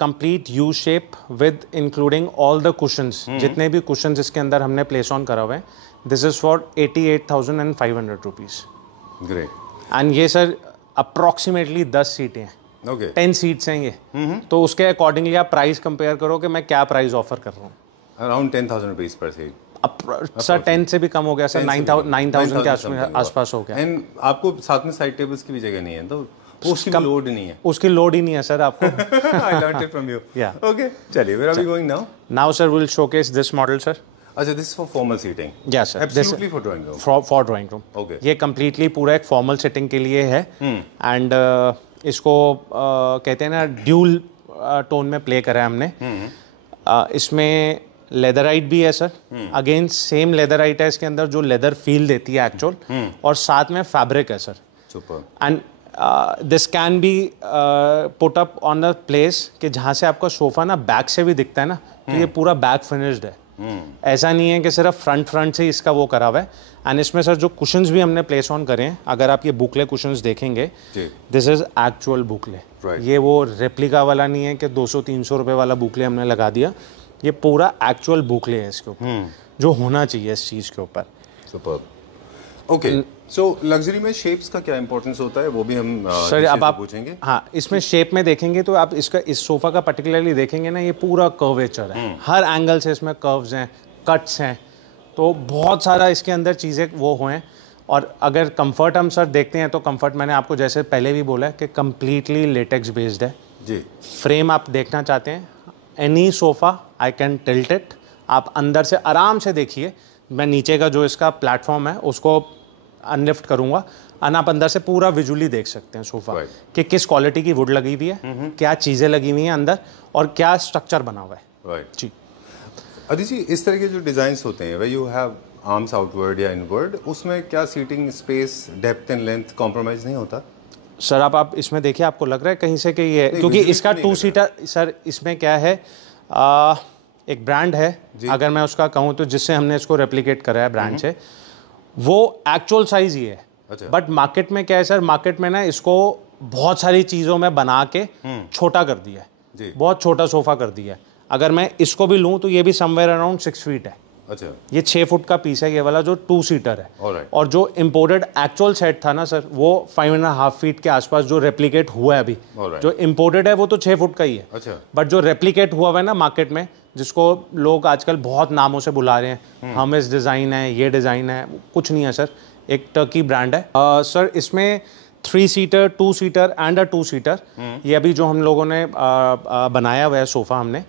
complete U shape with including all the cushions, जितने भी कुशंस इसके अंदर हमने प्लेस ऑन करा हुआ है, this is for 88,500 rupees. Great. And ये सर अप्रॉक्सीमेटली 10 सीटें हैं, Okay. 10 सीट्स हैं ये। तो उसके अकॉर्डिंगली आप प्राइस कंपेयर करो कि मैं क्या प्राइस ऑफर कर रहा हूँ। Around 10,000 rupees per seat. Sir 10 से भी कम हो गया सर, 9,000 के आसपास हो गया। एंड आपको साथ में साइड टेबल्स की भी जगह नहीं है, तो उसकी लोड नहीं है। उसकी लोड ही नहीं है सर आपको। I learned it from you. Yeah. Okay. चलिए, where are we going now? Now sir will showcase this model sir. अच्छा, this is for formal seating. Yes, sir. Absolutely for drawing room. For drawing room. Okay. ये कम्प्लीटली पूरा एक फॉर्मल सेटिंग के लिए है, एंड इसको कहते हैं ना ड्यूल टोन में प्ले करा है हमने। इसमें लेदराइट भी है सर, अगेन सेम लेदराइट है इसके अंदर जो लेदर फील देती है एक्चुअल, और साथ में फैब्रिक है sir. Super. And this can be put up on the place कि जहाँ से आपका सोफा ना बैक से भी दिखता है ना, तो ये पूरा बैक फिनिश्ड है। ऐसा नहीं है कि सिर्फ फ्रंट से इसका वो करा हुआ है। एंड इसमें सर जो कुशंस भी हमने प्लेस ऑन करे हैं, अगर आप ये बुकले कुशंस देखेंगे, दिस इज एक्चुअल बुकले। Right. ये वो रेप्लिका वाला नहीं है कि 200-300 रुपए वाला बुकले हमने लगा दिया, ये पूरा एक्चुअल बुकले है इसके ऊपर, जो होना चाहिए इस चीज़ के ऊपर। Superb. Okay. So luxury में shapes का क्या इंपॉर्टेंस होता है, वो भी हम सर अब आप पूछेंगे। हाँ, इसमें शेप में देखेंगे तो आप इसका इस सोफा का पर्टिकुलरली देखेंगे ना, ये पूरा कर्वेचर है, हर एंगल से इसमें कर्व्स हैं, कट्स हैं, तो बहुत सारा इसके अंदर चीज़ें वो हुए। और अगर कंफर्ट हम सर देखते हैं तो कंफर्ट मैंने आपको जैसे पहले भी बोला है कि कम्प्लीटली लेटेक्स बेस्ड है। जी। फ्रेम आप देखना चाहते हैं, any sofa I can tilt it, आप अंदर से आराम से देखिए। मैं नीचे का जो इसका प्लेटफॉर्म है उसको अनलिफ्ट करूंगा और आप अंदर से पूरा विजुअली देख सकते हैं सोफा कि किस क्वालिटी की वुड लगी हुई है, क्या चीज़ें लगी हुई हैं अंदर और क्या स्ट्रक्चर बना हुआ है। जी अदिति जी, इस तरह के जो डिज़ाइंस होते हैं वे यू हैव आर्म्स आउटवर्ड या इनवर्ड, उसमें क्या seating space, depth and length compromise नहीं होता? सर आप इसमें देखिए, आपको लग रहा है कहीं से कि ये, क्योंकि इसका 2 सीटर सर, इसमें क्या है, एक ब्रांड है अगर मैं उसका कहूँ तो, जिससे हमने इसको रेप्लिकेट करा है ब्रांड से, वो एक्चुअल साइज ही है। बट मार्केट में क्या है सर, मार्केट में ना इसको बहुत सारी चीज़ों में बना के छोटा कर दिया है, बहुत छोटा सोफ़ा कर दिया है। अगर मैं इसको भी लूँ तो ये भी समवेयर अराउंड 6 फीट है। अच्छा, ये 6 फुट का पीस है ये वाला जो 2 सीटर है। Alright. और जो इम्पोर्टेड एक्चुअल सेट था ना सर, वो 5.5 फीट के आसपास जो रेप्लिकेट हुआ है अभी। Alright. जो इम्पोर्टेड है वो तो 6 फुट का ही है। अच्छा, बट जो रेप्लिकेट हुआ है ना मार्केट में, जिसको लोग आजकल बहुत नामों से बुला रहे हैं, हम इस डिज़ाइन है, ये डिज़ाइन है, कुछ नहीं है सर, एक टर्की ब्रांड है। सर इसमें 3 सीटर, 2 सीटर एंड 2 सीटर, ये अभी जो हम लोगों ने बनाया हुआ है सोफ़ा हमने,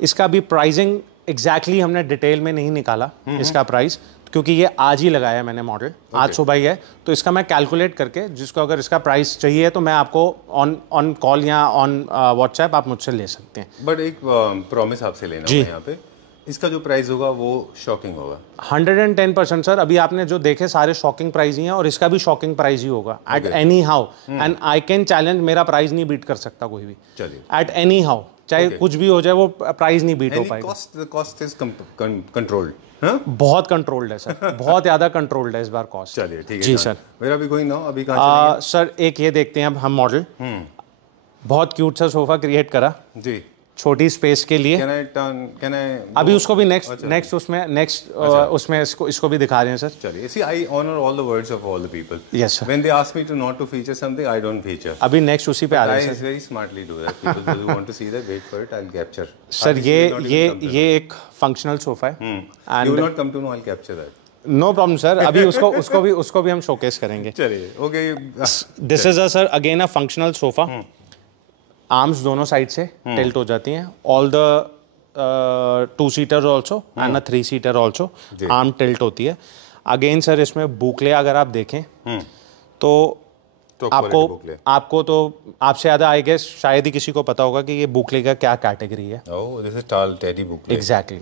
इसका भी प्राइसिंग एग्जैक्टली हमने डिटेल में नहीं निकाला इसका प्राइस, क्योंकि ये आज ही लगाया है मैंने मॉडल, आज सुबह ही है। तो इसका मैं कैलकुलेट करके, जिसको अगर इसका प्राइस चाहिए तो मैं आपको ऑन कॉल या ऑन व्हाट्सएप आप मुझसे ले सकते हैं। बट एक प्रॉमिस आपसे लेना है यहाँ पे, इसका जो प्राइस होगा वो शॉकिंग होगा। 110% सर, अभी आपने जो देखे सारे शॉकिंग प्राइस ही हैं और इसका भी शॉकिंग प्राइस ही होगा at any how. And I can challenge, मेरा प्राइस नहीं बीट कर सकता कोई भी। चलिए, एट एनी हाउ, चाहे कुछ भी हो जाए, वो प्राइस नहीं बीट हो पाएगा। कॉस्ट इज कंट्रोल्ड, बहुत कंट्रोल्ड है सर, बहुत ज्यादा कंट्रोल्ड है इस बार कॉस्ट। चलिए ठीक है जी सर। मेरा भी कोई ना, अभी कहाँ सर एक ये देखते हैं अब हम मॉडल, बहुत क्यूट सा सोफा क्रिएट करा जी, छोटी स्पेस के लिए। Can I अभी उसको भी नेक्स्ट उसमें इसको भी दिखा रहे हैं सर। चलिए, see I honor all the words of all the people. Yes sir. When they ask me to not to feature something, I don't feature. अभी नेक्स्ट उसी पे आ रहे हैं sir. I very smartly do that. People who want to see that, wait for it, I'll capture. Sir ये एक फंक्शनल सोफा है। You will not come to know, I'll capture that. No problem sir, अभी उसको भी हम शोकेस करेंगे। चलिए, okay. This is sir again a functional sofa. Arms दोनों साइड से टिल्ट हो जाती हैं, all the 2 seater also and 3 seater also arm tilt होती है। अगेन सर इसमें बुकले अगर आप देखें तो आपको तो आपसे ज़्यादा आई गेस शायद ही किसी को पता होगा कि ये बुकले का क्या कैटेगरी है। This is tall teddy boucle. Exactly,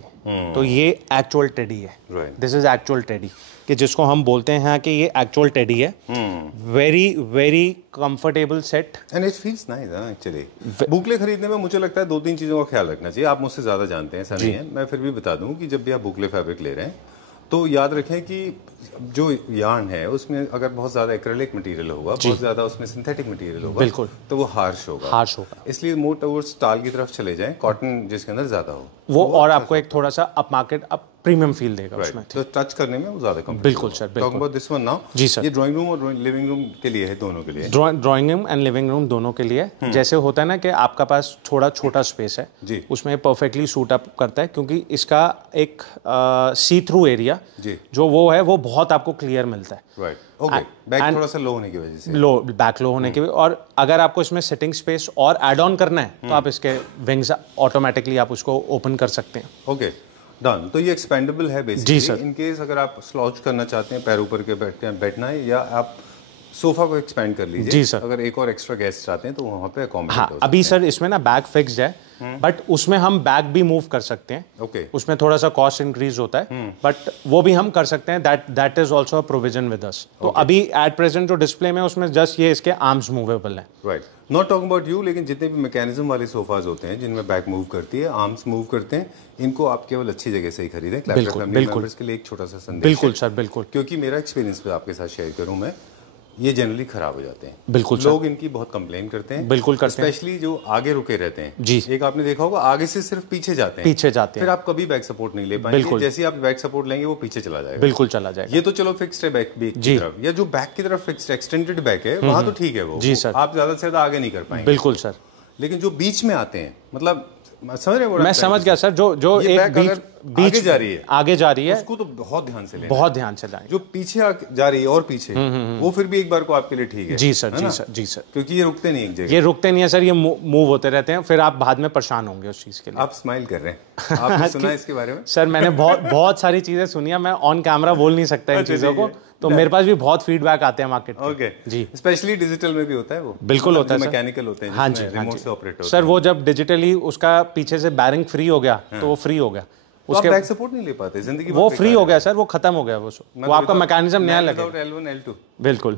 तो ये एक्चुअल टेडी है। दिस इज एक्चुअल टेडी, कि जिसको हम बोलते हैं कि ये एक्चुअल टेडी है। Very very comfortable set and it feels nice actually. Boucle खरीदने में मुझे लगता है 2-3 चीज़ों का ख्याल रखना चाहिए। आप मुझसे ज़्यादा जानते हैं, ऐसा नहीं है, मैं फिर भी बता दूं कि जब भी आप बुकले फैब्रिक ले रहे हैं तो याद रखें कि जो यार्न है उसमें अगर बहुत ज़्यादा एक्रेलिक मटेरियल होगा, बहुत ज़्यादा उसमें सिंथेटिक मटेरियल होगा, बिल्कुल, तो वो हार्श होगा। इसलिए मोर टुवर्ड्स स्टाइल की तरफ चले जाएं, कॉटन जिसके अंदर ज़्यादा हो वो और आपको एक थोड़ा सा up market up premium feel देगा उसमें, तो टच करने में वो ज़्यादा कम। बिल्कुल सर, बिल्कुल। About this one now. जी सर। ये ड्राइंग रूम और लिविंग रूम के लिए है, दोनों के लिए। Drawing room and living room दोनों के लिए। जैसे होता है ना कि आपका पास थोड़ा छोटा स्पेस है जी, उसमें परफेक्टली सूट अप करता है, क्योंकि इसका एक सी थ्रू एरिया जो वो है वो बहुत आपको क्लियर मिलता है। Right, okay. बैक थोड़ा सा लो होने की वजह से, बैक लो होने की, और अगर आपको इसमें सिटिंग स्पेस और ऐड ऑन करना है तो आप इसके विंग्स ऑटोमेटिकली आप उसको ओपन कर सकते हैं। Okay, done. तो ये एक्सपेंडेबल है बेसिकली। इन केस अगर आप स्लॉच करना चाहते हैं, पैर ऊपर के बैठना है, या आप सोफा को एक्सपेंड कर लीजिए। जी सर। अगर एक और एक्स्ट्रा गेस्ट चाहते हैं तो वहाँ पे अकोमोडेट हो सकते हैं। अभी सर इसमें ना बैग फिक्स्ड है, बट उसमें हम बैग भी मूव कर सकते हैं। ओके। उसमें थोड़ा सा कॉस्ट इंक्रीज होता है, बट वो भी हम कर सकते हैं। That is also a provision with us. तो अभी एट प्रेजेंट जो डिस्प्ले में उसमें जस्ट ये इसके आर्म्स मूवेबल हैं। Right, not talking about you, लेकिन जितने भी मैकेनिज्म वाले सोफाज होते हैं जिनमें बैक मूव करती है, आर्म्स मूव करते हैं, इनको आप केवल अच्छी जगह से ही खरीदें। बिल्कुल, बिल्कुल। के लिए एक छोटा सा संदेश। बिल्कुल सर, बिल्कुल। क्योंकि मेरा एक्सपीरियंस भी आपके साथ शेयर करूं मैं, ये जनरली खराब हो जाते हैं। बिल्कुल, लोग इनकी बहुत कंप्लेन करते हैं। बिल्कुल करते हैं, स्पेशली जो आगे रुके रहते हैं जी। एक आपने देखा होगा, आगे से सिर्फ पीछे जाते हैं, फिर आप कभी बैक सपोर्ट नहीं ले पाएंगे। जैसे आप बैक सपोर्ट लेंगे वो पीछे चला जाएगा। बिल्कुल चला जाएगा। ये तो चलो फिक्स्ड है बैक की तरफ, या जो बैक की तरफ फिक्स्ड एक्सटेंडेड बैक है वहां तो ठीक है, वो जी सर, आप ज्यादा से ज्यादा आगे नहीं कर पाएंगे। बिल्कुल सर। लेकिन जो बीच में आते हैं, मतलब समझ रहे हो? मैं समझ गया सर। जो एक बीच आगे जा रही है उसको तो बहुत ध्यान से लेना, बहुत ध्यान से लाएं। जो पीछे जा रही है और पीछे, वो फिर भी एक बार को आपके लिए ठीक है। जी सर, जी सर, जी सर। क्योंकि ये रुकते नहीं एक जगह, ये रुकते नहीं है सर, ये मूव होते रहते हैं, फिर आप बाद में परेशान होंगे उस चीज के लिए। आप स्माइल कर रहे हैं, आपने सुना इसके बारे में? सर मैंने बहुत सारी चीजें सुनी है, मैं ऑन कैमरा बोल नहीं सकता इन चीजों को, तो मेरे पास भी बहुत फीडबैक आते हैं मार्केट ओके जी। स्पेशली डिजिटल में भी होता है वो? बिल्कुल होता है सर, मैकेनिकल होते हैं हाँ जी, हाँ रिमोट जी से ऑपरेट होते सर। वो जब डिजिटली उसका पीछे से बैरिंग फ्री हो गया तो वो फ्री हो गया, तो आप बैक सपोर्ट नहीं ले पाते, जिंदगी वो फ्री हो गया सर, वो खत्म हो गया, वो आपका मैकेनिज्म नया लगे। L1 L2 बिल्कुल।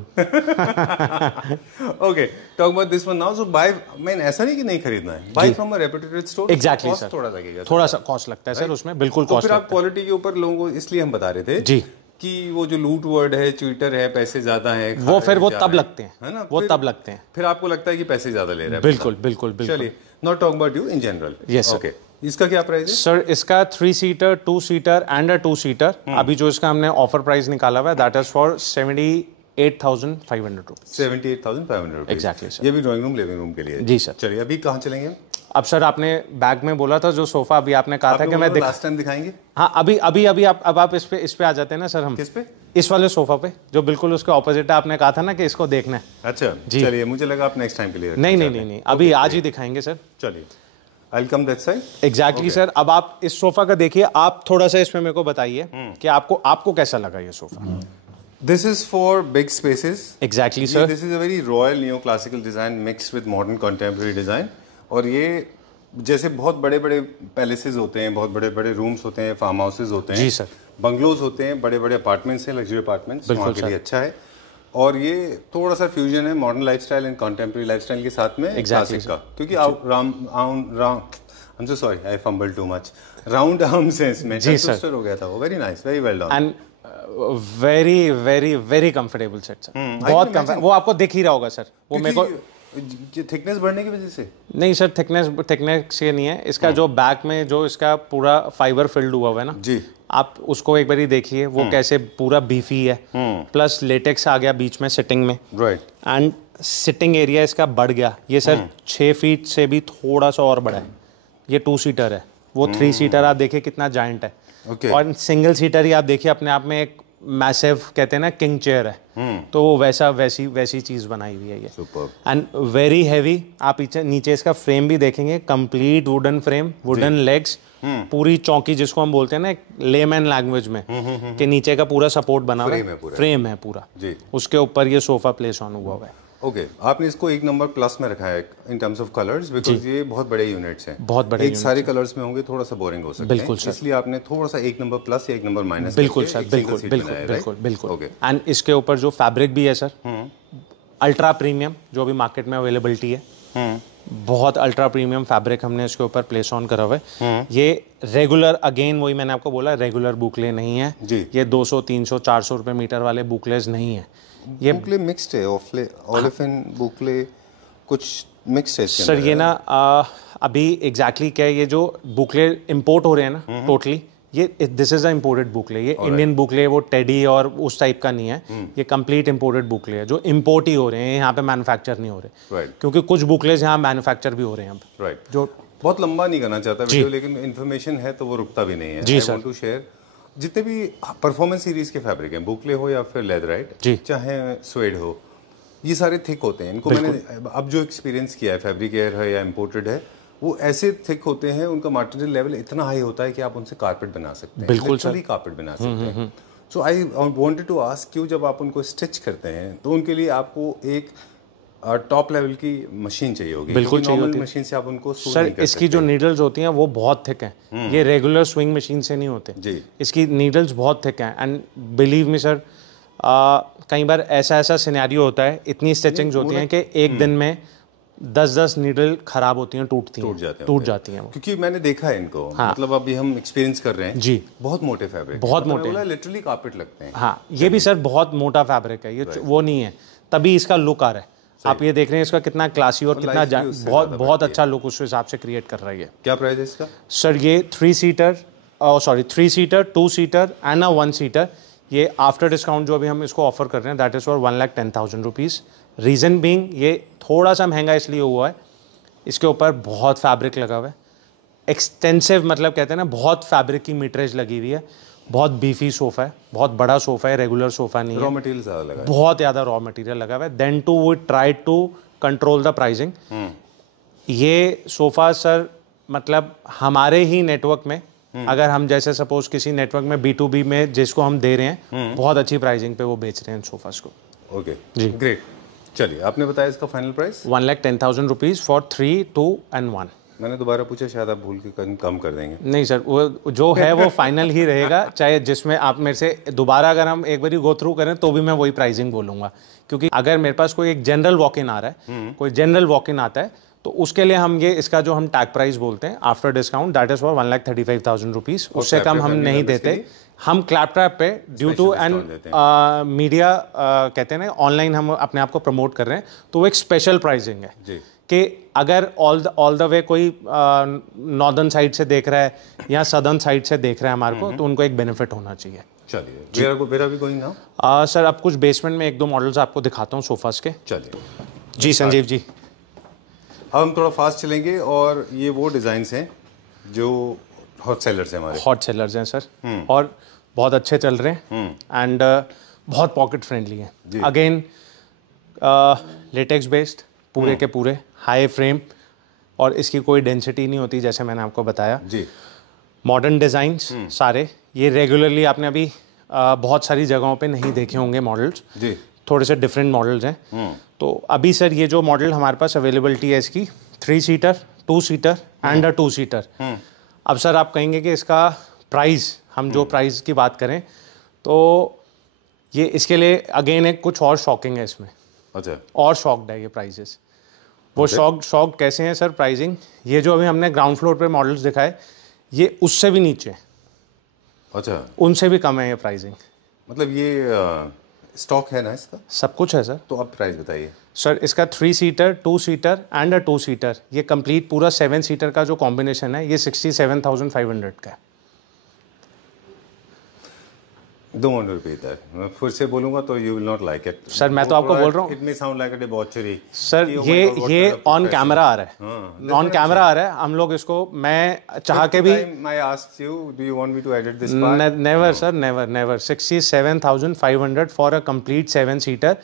Okay talk about this one now. So buy, मैं ऐसा नहीं कि नहीं खरीदना है, buy from a reputed store. Exactly sir, थोड़ा लगेगा, थोड़ा सा कॉस्ट लगता है सर उसमें, बिल्कुल तो कॉस्ट फिर आप क्वालिटी के ऊपर लोगों को इसलिए हम बता रहे थे जी कि वो जो लूट वर्ड है, ट्विटर है, पैसे ज्यादा है, वो फिर वो तब लगते हैं, है ना, वो तब लगते हैं, फिर आपको लगता है कि पैसे ज्यादा ले रहा है। बिल्कुल बिल्कुल बिल्कुल। चलिए not talk about you in general. Yes okay, इसका क्या प्राइस है सर? इसका 3 seater, 2 seater and a 2 seater अभी जो इसका हमने ऑफर प्राइस निकाला हुआ है that is for 78,500 rupees. 78,500 rupees exactly sir. ये भी ड्राइंग रूम लिविंग रूम के लिए? जी सर। चलिए अभी कहाँ चलेंगे? अब सर आपने बैग में बोला था जो सोफा, अभी आपने कहा था कि मैं लास्ट टाइम दिखाएंगे। हाँ अभी अभी अभी आप इस पे आ जाते हैं ना सर। हम किस पे? इस वाले सोफा पे जो बिल्कुल उसके ऑपोजिट है, आपने कहा था ना कि इसको देखना है। अच्छा जी, चलिए मुझे लगा आप नेक्स्ट टाइम के लिए नहीं, अभी आज ही दिखाएंगे सर। चलिए I'll come that side। Exactly sir. अब आप इस सोफा का देखिए, आप थोड़ा सा इसमें मेरे को बताइए कि आपको कैसा लगा ये sofa? This is for big spaces। Exactly sir। This is a very royal neo-classical design mixed with modern contemporary design। और ये जैसे बहुत बड़े बड़े पैलेसेस होते हैं, बहुत बड़े बड़े रूम्स होते हैं, फार्म हाउसेज होते हैं जी सर, बंगलोज होते हैं, बड़े बड़े अपार्टमेंट्स हैं, लग्जरी अपार्टमेंट्स, वहाँ के लिए अच्छा है। और ये थोड़ा सा फ्यूजन है modern lifestyle and contemporary lifestyle के साथ में क्लासिक का, क्योंकि I'm so sorry, I fumbled too much। Round arm से इसमें हो गया था वो। Very nice, very well done and very very very comfortable set sir. बहुत कंफर्ट, वो आपको दिख ही रहा होगा सर। वो मेरे को थिकनेस बढ़ने की वजह से नहीं सर, थिकनेस ये नहीं है इसका। जो बैक में जो इसका पूरा फाइबर फिल्ड हुआ है ना जी, आप उसको एक बारी देखिए वो कैसे पूरा बीफी है। प्लस लेटेक्स आ गया बीच में सिटिंग में, राइट, एंड सिटिंग एरिया इसका बढ़ गया। ये सर 6 फीट से भी थोड़ा सा और बड़ा है। ये 2 सीटर है, वो 3 सीटर आप देखिए कितना जायंट है। और सिंगल सीटर ही आप देखिए अपने आप में एक मैसिव, कहते हैं ना किंग चेयर है, तो वो वैसी चीज बनाई हुई है ये। And very heavy. आप नीचे इसका फ्रेम भी देखेंगे, complete wooden frame, wooden legs, पूरी चौकी जिसको हम बोलते हैं ना लेमैन लैंग्वेज में, कि नीचे का पूरा सपोर्ट बना हुआ है, फ्रेम है पूरा, उसके ऊपर ये सोफा प्लेस ऑन हुआ है। ओके, आपने इसको 1 नंबर प्लस में रखा है in terms of colours, because ये बहुत बड़े यूनिट्स हैं, बहुत बड़े एक सारे कलर्स में होंगे थोड़ा सा बोरिंग हो सकते हैं। बिल्कुल सर, इसलिए आपने थोड़ा सा 1 नंबर प्लस या 1 नंबर माइनस। बिल्कुल सर, बिल्कुल। एंड इसके ऊपर जो फैब्रिक भी है सर, अल्ट्रा प्रीमियम, जो अभी मार्केट में अवेलेबिलिटी है, बहुत अल्ट्रा प्रीमियम फैब्रिक हमने इसके ऊपर प्लेस ऑन करा हुआ है। ये रेगुलर, अगेन वही मैंने आपको बोला, रेगुलर बुकले नहीं है ये। 200, 300, 400 रुपए मीटर वाले बुकलेस नहीं है ये। बुकले मिक्स्ड है, ओलेफिन बुकले कुछ मिक्स्ड है सर। ये ना अभी एग्जैक्टली क्या है, ये जो बुकले इंपोर्ट हो रहे हैं ना टोटली, ये दिस इज अ इम्पोर्टेड बुकले। ये इंडियन बुकले, वो टेडी और उस टाइप का नहीं है, ये कंप्लीट इम्पोर्टेड बुकले है जो इम्पोर्ट ही हो रहे हैं, यहाँ पे मैन्युफैक्चर नहीं हो रहे, क्योंकि कुछ बुकलेस यहाँ मैन्युफैक्चर भी हो रहे हैं अब। राइट, जो बहुत लंबा नहीं करना चाहता वीडियो, लेकिन इन्फॉर्मेशन है तो वो रुकता भी नहीं है। जी सर, टू शेयर जितने भी परफॉर्मेंस सीरीज के फैब्रिक हैं, बुकले हो या फिर लेदराइट, चाहे स्वेड हो, ये सारे थिक होते हैं। इनको मैंने अब जो एक्सपीरियंस किया है, फैब्रिक है या इम्पोर्टेड है, वो ऐसे थिक होते हैं, उनका मटेरियल लेवल इतना हाई होता है कि आप उनसे कारपेट बना सकते हैं, बिल्कुल सर, कारपेट बना सकते हैं। सो आई वांटेड टू आस्क, क्यों जब आप उनको स्टिच करते हैं तो उनके लिए आपको एक टॉप लेवल की मशीन चाहिए होगी, बिल्कुल चाहिए होती है मशीन से आप उनको सर। इसकी जो नीडल्स होती हैं वो बहुत थिक हैं, ये रेगुलर स्विंग मशीन से नहीं होते जी। इसकी नीडल्स बहुत थिक हैं, एंड बिलीव मी सर, कई बार ऐसा सिनेरियो होता है, इतनी स्टिचिंग्स होती हैं कि एक दिन में 10 नीडल खराब होती हैं, टूट जाती हैं, क्योंकि मैंने देखा है इनको। हाँ। मतलब अभी हम एक्सपीरियंस कर रहे हैं जी। बहुत मोटे फैब्रिक, बहुत मोटे, लिटरली कारपेट लगते हैं। हाँ, ये भी सर बहुत मोटा फैब्रिक है, ये वो नहीं है, तभी इसका लुक आ रहा है। आप ये देख रहे हैं इसका कितना क्लासी और कितना बहुत अच्छा लुक उस हिसाब से क्रिएट कर रहा है। ये क्या प्राइस है इसका सर? ये 3 सीटर, 2 सीटर एंड 1 सीटर, ये आफ्टर डिस्काउंट जो अभी हम इसको ऑफर कर रहे हैं that is for 1,10,000 rupees. Reason being ये थोड़ा सा महंगा इसलिए हुआ है, इसके ऊपर बहुत फैब्रिक लगा हुआ है, एक्सटेंसिव, मतलब कहते हैं ना बहुत फैब्रिक की मीटरेज लगी हुई है, बहुत बीफी सोफा है, बहुत बड़ा सोफा है, रेगुलर सोफा नहीं है, रॉ मटेरियल ज़्यादा लगा है, बहुत ज़्यादा रॉ मटेरियल लगा हुआ है। Then to we try to control the pricing. ये सोफा सर मतलब हमारे ही नेटवर्क में अगर हम जैसे सपोज किसी नेटवर्क में B2B में जिसको हम दे रहे हैं, बहुत अच्छी प्राइसिंग पे वो बेच रहे हैं सोफास को। ओके जी, ग्रेट। चलिए, आपने बताया इसका final price 1,10,000 rupees for 3, 2 and 1। मैंने दोबारा पूछा, शायद आप भूल के कम कर देंगे। नहीं सर, वो जो है वो फाइनल ही रहेगा, चाहे जिसमें आप मेरे से दोबारा अगर हम एक बार गो थ्रू करें तो भी मैं वही प्राइसिंग बोलूँगा, क्योंकि अगर मेरे पास कोई एक जनरल वॉक इन आ रहा है, कोई जनरल वॉक इन आता है, तो उसके लिए हम ये इसका जो हम टैग प्राइस बोलते हैं after discount, that is for 1,35,000 rupees. उससे कम हम नहीं देते। हम क्लैपट्रैप पे ड्यू टू एंड मीडिया कहते हैं ना, ऑनलाइन हम अपने आप को प्रमोट कर रहे हैं, तो वो एक स्पेशल प्राइसिंग है जी। कि अगर ऑल द वे कोई नॉर्दर्न साइड से देख रहा है या सदर्न साइड से देख रहा है हमारे को, तो उनको एक बेनिफिट होना चाहिए। चलिए, वेरा भी गोइंग नाउ। सर अब कुछ बेसमेंट में 1-2 मॉडल्स आपको दिखाता हूँ सोफास के। चलिए जी संजीव जी, अब हम थोड़ा फास्ट चलेंगे, और ये वो डिज़ाइंस हैं जो हॉट सेलर्स हैं हमारे। हॉट सेलर्स हैं सर, और बहुत अच्छे चल रहे हैं, एंड बहुत पॉकेट फ्रेंडली हैं। अगेन लेटेक्स बेस्ड पूरे के पूरे, हाई फ्रेम, और इसकी कोई डेंसिटी नहीं होती जैसे मैंने आपको बताया जी। मॉडर्न डिज़ाइंस सारे, ये रेगुलरली आपने अभी बहुत सारी जगहों पे नहीं देखे होंगे मॉडल्स जी, थोड़े से डिफरेंट मॉडल्स हैं। तो अभी सर ये जो मॉडल हमारे पास अवेलेबिलिटी है इसकी 3 सीटर, 2 सीटर एंड 2 सीटर। अब सर आप कहेंगे कि इसका प्राइस, हम जो प्राइस की बात करें तो ये इसके लिए अगेन एक कुछ और शॉकिंग है इसमें। अच्छा, और शॉक्ड है ये प्राइजेस। वो शॉक्ड कैसे हैं सर प्राइसिंग? ये जो अभी हमने ग्राउंड फ्लोर पे मॉडल्स दिखाए, ये उससे भी नीचे है। अच्छा, उनसे भी कम है ये प्राइसिंग। मतलब ये स्टॉक है ना इसका? सब कुछ है सर। तो अब प्राइस बताइए सर। इसका 3 सीटर, 2 सीटर एंड 2 सीटर, ये कंप्लीट पूरा 7 सीटर का जो कॉम्बिनेशन है, ये 67,500 का है। Don't want to repeat that. मैं फिर से बोलूंगा तो you will not like it. Sir मैं तो आपको बोल रहा हूँ, It may sound like a debauchery. Sir ये ऑन कैमरा आ रहा है, ऑन कैमरा आ रहा है। हम लोग इसको, मैं चाह के भी, I asked you, do you want me to edit this part? Never sir, never 67,500 for a complete 7 seater.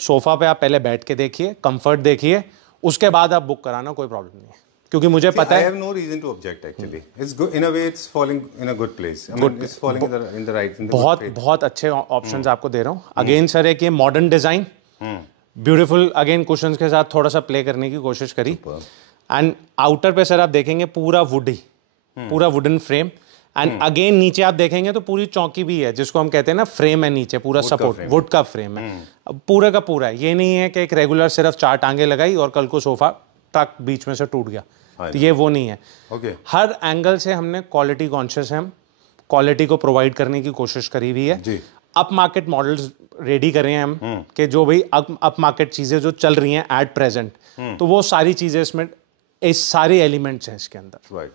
Sofa पे आप पहले बैठ के देखिए, कंफर्ट देखिए, उसके बाद आप बुक कराना, कोई प्रॉब्लम नहीं है, क्योंकि मुझे पता है। I have no reason to object actually. It's good in a way. It's falling in a good place. I mean, it's falling in the right. बहुत अच्छे ऑप्शंस आपको दे रहा हूँ। अगेन सर एक ये modern design, beautiful, again cushions के साथ थोड़ा सा प्ले करने की कोशिश करी। एंड आउटर पे सर आप देखेंगे पूरा वुड ही, पूरा वुडन फ्रेम। एंड अगेन नीचे आप देखेंगे तो पूरी चौकी भी है, जिसको हम कहते हैं ना फ्रेम है नीचे, पूरा सपोर्ट वुड का फ्रेम है, पूरा का पूरा है। ये नहीं है कि एक रेगुलर सिर्फ 4 टांगे लगाई और कल को सोफा टक बीच में से टूट गया, तो ये वो नहीं है। हर एंगल से हमने क्वालिटी कॉन्शियस है, हम क्वालिटी को प्रोवाइड करने की कोशिश करी हुई है। अप मार्केट मॉडल्स रेडी कर रहे हैं हम, कि जो भाई अप मार्केट चीजें जो चल रही हैं एट प्रेजेंट, तो वो सारी चीजें इसमें, इस सारे एलिमेंट्स हैं इसके अंदर। Right,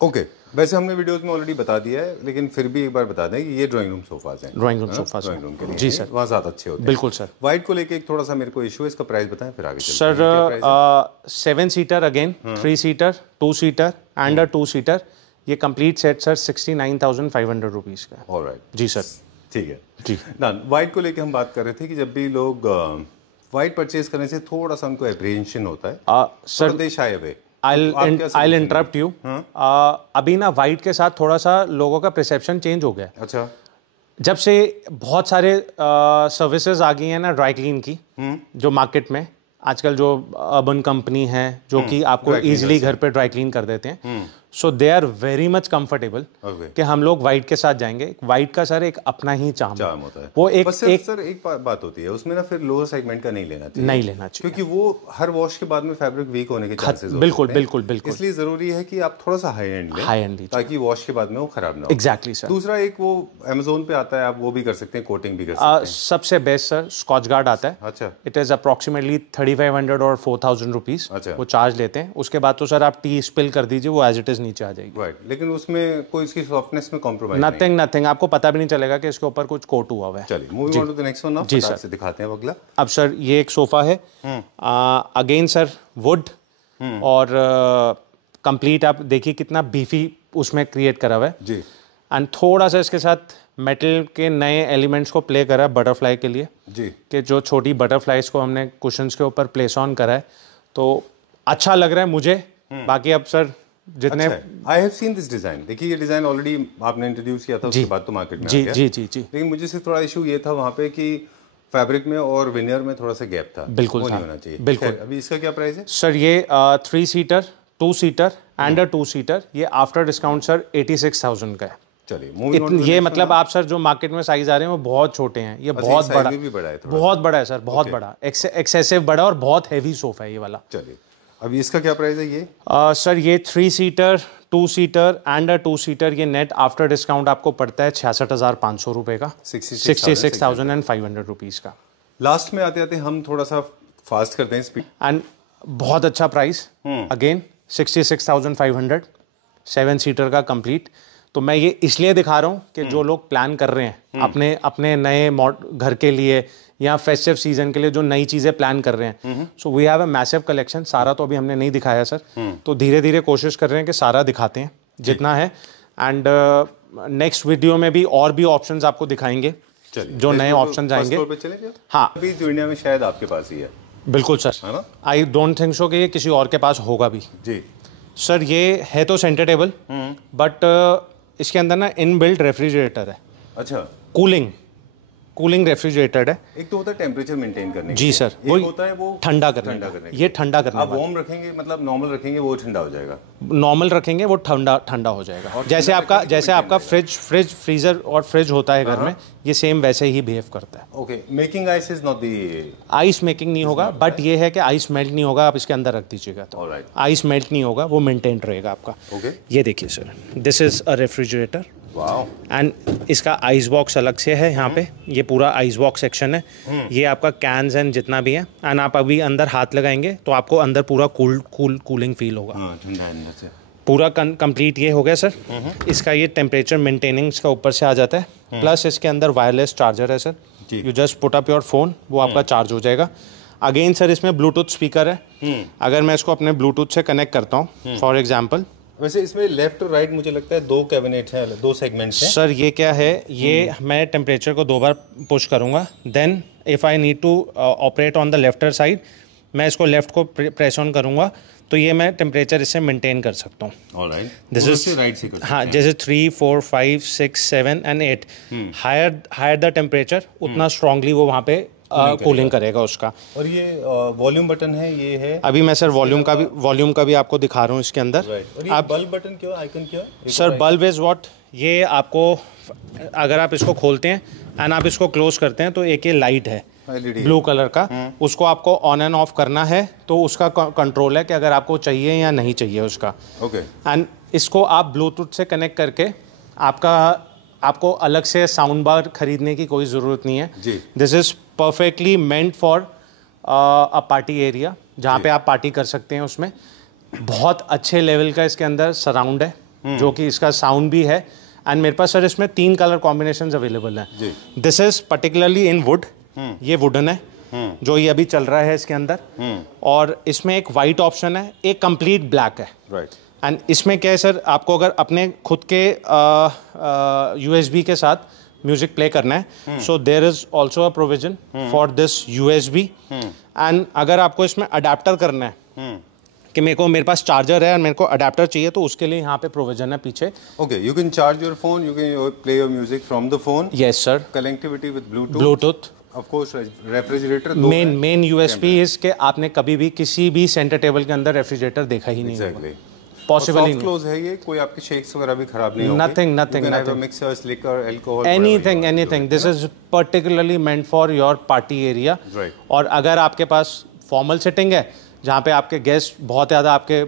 okay. वैसे हमने वीडियोस में ऑलरेडी बता दिया है, लेकिन फिर भी एक बार बता दें कि ये ड्राइंग रूम सोफाज हैं। Drawing room sofas, drawing room के लिए जी सर, वहाँ ज़्यादा अच्छे होते हैं। बिल्कुल सर। वाइट को लेके एक थोड़ा सा मेरे को इशू है, इसका प्राइस बताएं फिर आगे चलते हैं। Sir 7 seater again, 3 seater, 2 seater and 2 seater, ये कंप्लीट सेट सर 69,500 रुपीज़ का। ऑलराइट जी सर, ठीक है जी। डन। वाइट को लेके हम बात कर रहे थे कि जब भी लोग वाइट परचेज करने से थोड़ा सा उनको एप्रीहेंशन होता है sir, they shy away. I'll interrupt you. अभी ना वाइट के साथ थोड़ा सा लोगों का परसेप्शन चेंज हो गया। अच्छा, जब से बहुत सारे सर्विसेज आ गई हैं ना ड्राई क्लीन की, जो मार्केट में आजकल जो अर्बन कंपनी है जो कि आपको इजीली घर पे ड्राई क्लीन कर देते हैं, so they are very much comfortable कि हम लोग वाइट के साथ जाएंगे। वाइट का सर एक अपना ही चार्म होता है। वो एक सर एक बात होती है उसमें ना, फिर लोअर सेगमेंट का नहीं लेना चाहिए, क्योंकि वो हर वॉश के बाद में फैब्रिक वीक होने के चांसेस होते हैं। बिल्कुल बिल्कुल बिल्कुल। इसलिए जरूरी है कि आप थोड़ा सा हाई एंड लें, ताकि वॉश के बाद में वो खराब ना हो। Exactly sir. दूसरा एक वो अमेजोन पे आता है, आप वो भी कर सकते हैं, कोटिंग भी कर सकते हैं। सबसे बेस्ट सर स्कॉच गार्ड आता है। अच्छा, इट इज अप्रोक्सीमेटली 3,500 और 4,000 रुपीज वो चार्ज लेते हैं। उसके बाद तो सर आप टी स्पिल कर दीजिए, वो एज इट इज नीचे आ जाएगी। राइट, लेकिन उसमें कोई इसकी सॉफ्टनेस में कॉम्प्रोमाइज नथिंग, आपको पता भी नहीं चलेगा कि इसके ऊपर कुछ कोट हुआ हुआ है। चलिए moving on to the next one. जी सर, से दिखाते हैं अगला। अब सर ये एक सोफा है, अगेन सर वुड, और कंप्लीट आप देखिए कितना बीफी उसमें क्रिएट करा हुआ है जी। एंड थोड़ा सा इसके साथ मेटल के नए एलिमेंट्स को प्ले करा है बटरफ्लाई के लिए जी, कि जो छोटी बटरफ्लाइज को हमने कुशंस के ऊपर प्लेस ऑन करा है, तो अच्छा लग रहा है मुझे। बाकी अब सर जितने I have seen this design, देखिए ये डिजाइन ऑलरेडी आपने इंट्रोड्यूस किया था, उसके बाद तो मार्केट में जी आ गया। जी जी जी लेकिन मुझे सिर्फ थोड़ा इशू ये था वहाँ पे कि फैब्रिक में और विनियर में थोड़ा सा गैप था, बिल्कुल वो था, नहीं होना चाहिए। बिल्कुल। खैर, अभी इसका क्या प्राइस है? सर ये 3 seater 2 seater and a 2 seater, ये आफ्टर डिस्काउंट सर 86,000 का है। चलिए मूविंग ऑन। ये मतलब आप सर जो मार्केट में साइज आ रहे हैं वो बहुत छोटे हैं, ये बहुत बड़ा, भी बड़ा है थोड़ा, बहुत बड़ा है सर, बहुत बड़ा, एक्सेसिव बड़ा और बहुत हैवी सोफा है ये वाला। चलिए अभी इसका क्या प्राइस है ये? सर ये 3 seater 2 seater and a 2 seater, ये नेट आफ्टर डिस्काउंट आपको पड़ता है 66,500 रुपए का, 66,500 रुपीज़ का। लास्ट में आते आते हम थोड़ा सा फास्ट करते हैं स्पीड। एंड बहुत अच्छा प्राइस, अगेन 66,500, 7 सीटर का कंप्लीट। तो मैं ये इसलिए दिखा रहा हूँ कि जो लोग प्लान कर रहे हैं अपने अपने नए घर के लिए या फेस्टिव सीजन के लिए, जो नई चीज़ें प्लान कर रहे हैं, so we have a massive collection. सारा तो अभी हमने नहीं दिखाया सर, तो धीरे धीरे कोशिश कर रहे हैं कि सारा दिखाते हैं जितना है। एंड नेक्स्ट वीडियो में भी और भी ऑप्शंस आपको दिखाएंगे, जो नए ऑप्शन आएंगे। हाँ, अभी जो इंडिया में शायद आपके पास ही है। बिल्कुल सर, है ना? आई डोंट थिंक सो कि ये किसी और के पास होगा भी। जी सर ये है तो सेंटर टेबल, बट इसके अंदर ना इनबिल्ट रेफ्रिजरेटर है। अच्छा, कूलिंग रेफ्रिजरेटर है। एक तो होता है टेम्परेचर मेंटेन करने जी सर, एक होता है वो ठंडा करने ये ठंडा करने आप वार्म रखेंगे मतलब नॉर्मल रखेंगे वो ठंडा हो जाएगा, नॉर्मल रखेंगे वो ठंडा हो जाएगा। जैसे आपका फ्रीजर और फ्रिज होता है घर में, ये सेम वैसे ही बिहेव करता है। Okay, making ice is not the ice making नहीं होगा, बट ये है कि आइस मेल्ट नहीं होगा, आप इसके अंदर रख दीजिएगा तो आइस मेल्ट नहीं होगा, वो मेंटेन रहेगा आपका। ये देखिए sir, this is a refrigerator and इसका आइस बॉक्स अलग से है। यहाँ पे ये पूरा आइस बॉक्स सेक्शन है, ये आपका कैन्स एंड जितना भी है। एंड आप अभी अंदर हाथ लगाएंगे तो आपको अंदर पूरा कूलिंग फील होगा, ठंडा अंदर से पूरा कंप्लीट। ये हो गया सर, इसका ये टेम्परेचर मेंटेनिंग का ऊपर से आ जाता है। प्लस इसके अंदर वायरलेस चार्जर है sir, you just put up your phone, वो आपका चार्ज हो जाएगा। अगेन सर इसमें ब्लूटूथ स्पीकर है, अगर मैं इसको अपने ब्लूटूथ से कनेक्ट करता हूँ फॉर एग्जाम्पल। वैसे इसमें लेफ्ट और राइट मुझे लगता है 2 कैबिनेट हैं, 2 सेगमेंट्स हैं। सर ये क्या है, ये मैं टेम्परेचर को 2 बार पुश करूँगा, then if I need to operate on the lefter side, मैं इसको लेफ्ट को प्रेस ऑन करूँगा तो ये मैं टेम्परेचर इससे मेंटेन कर सकता हूँ। दिस इज राइट से हाँ, जैसे 3 4 5 6 7 एंड 8 हायर द टेम्परेचर, उतना स्ट्रांगली वो वहाँ पे कूलिंग करेगा उसका। और ये वॉल्यूम बटन है, ये है। अभी मैं सर वॉल्यूम का भी आपको दिखा रहा हूँ इसके अंदर। और ये बल्ब बटन क्यों, आइकन क्यों? सर बल्ब इज व्हाट, ये आपको अगर आप इसको खोलते हैं एंड आप इसको क्लोज करते हैं तो एक ये लाइट है ब्लू कलर का, उसको आपको ऑन एंड ऑफ करना है तो उसका कंट्रोल है कि अगर आपको चाहिए या नहीं चाहिए उसका। ओके। एंड इसको आप ब्लूटूथ से कनेक्ट करके आपको अलग से साउंड बार खरीदने की कोई ज़रूरत नहीं है। This is perfectly meant for a party area, जहाँ पे आप पार्टी कर सकते हैं। उसमें बहुत अच्छे लेवल का इसके अंदर सराउंड है, जो कि इसका साउंड भी है। एंड मेरे पास सर इसमें 3 कलर कॉम्बिनेशन अवेलेबल हैं। This is particularly in would, ये वुडन है जो ये अभी चल रहा है इसके अंदर। और इसमें एक वाइट ऑप्शन है, एक कंप्लीट ब्लैक है। एंड इसमें क्या है सर, आपको अगर अपने खुद के USB के साथ म्यूजिक प्ले करना है, so there is also a provision for this USB। And अगर आपको इसमें अडेप्टर करना है कि मेरे पास चार्जर है और मेरे को अडेप्टर चाहिए, तो उसके लिए यहाँ पे प्रोविजन है पीछे। Okay, you can charge your phone, you can play your music from the phone. Yes sir, connectivity with Bluetooth, of course refrigerator. Main USP इसके आपने कभी भी किसी भी सेंटर टेबल के अंदर रेफ्रिजरेटर देखा ही नहीं होगा, पॉसिबल ही नहीं। क्लोज है ये, कोई आपके शेक्स वगैरह भी खराब नहीं होंगे। Nothing mixers, liquor, alcohol, anything. This is particularly meant for your party area. और अगर आपके पास फॉर्मल सेटिंग है जहाँ पे आपके गेस्ट बहुत ज़्यादा आपके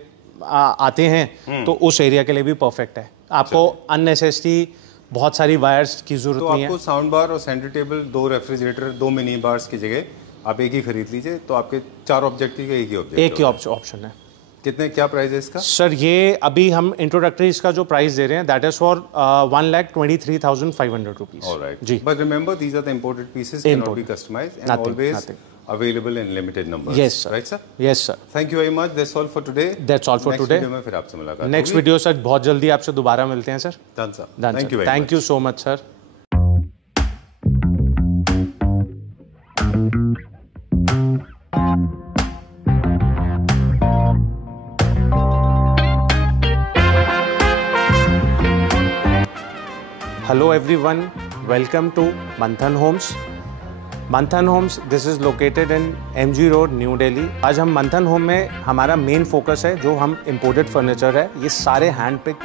आते हैं, तो उस एरिया के लिए भी परफेक्ट है। आपको अननेसेसरी बहुत सारी वायर्स की जरूरत नहीं है। आपको साउंड बार और centre table, 2 refrigerator, 2 mini bars की जगह आप एक ही खरीद लीजिए, तो आपके 4 ऑब्जेक्टिव एक ही ऑप्शन है। कितने, क्या प्राइस है इसका? सर ये अभी हम इंट्रोडक्टरी इसका जो प्राइस दे रहे हैं, that is for 1,23,500 rupees. Alright जी, but remember these are the imported pieces, can not be customised and always available in limited numbers. Yes sir. Right sir? Yes sir. Thank you very much. That's all for today. That's all for Next today. Video में फिर आपसे मुलाकात। Next video सर बहुत जल्दी आपसे दोबारा मिलते हैं sir. Done sir. Thank you very much. Thank you so much sir. Hello everyone, welcome to Manthan Homes. Manthan Homes, this is located in MG Road, New Delhi. आज हम मंथन होम में हमारा मेन फोकस है, जो हम इम्पोर्टेड फर्नीचर है, ये सारे हैंड पिक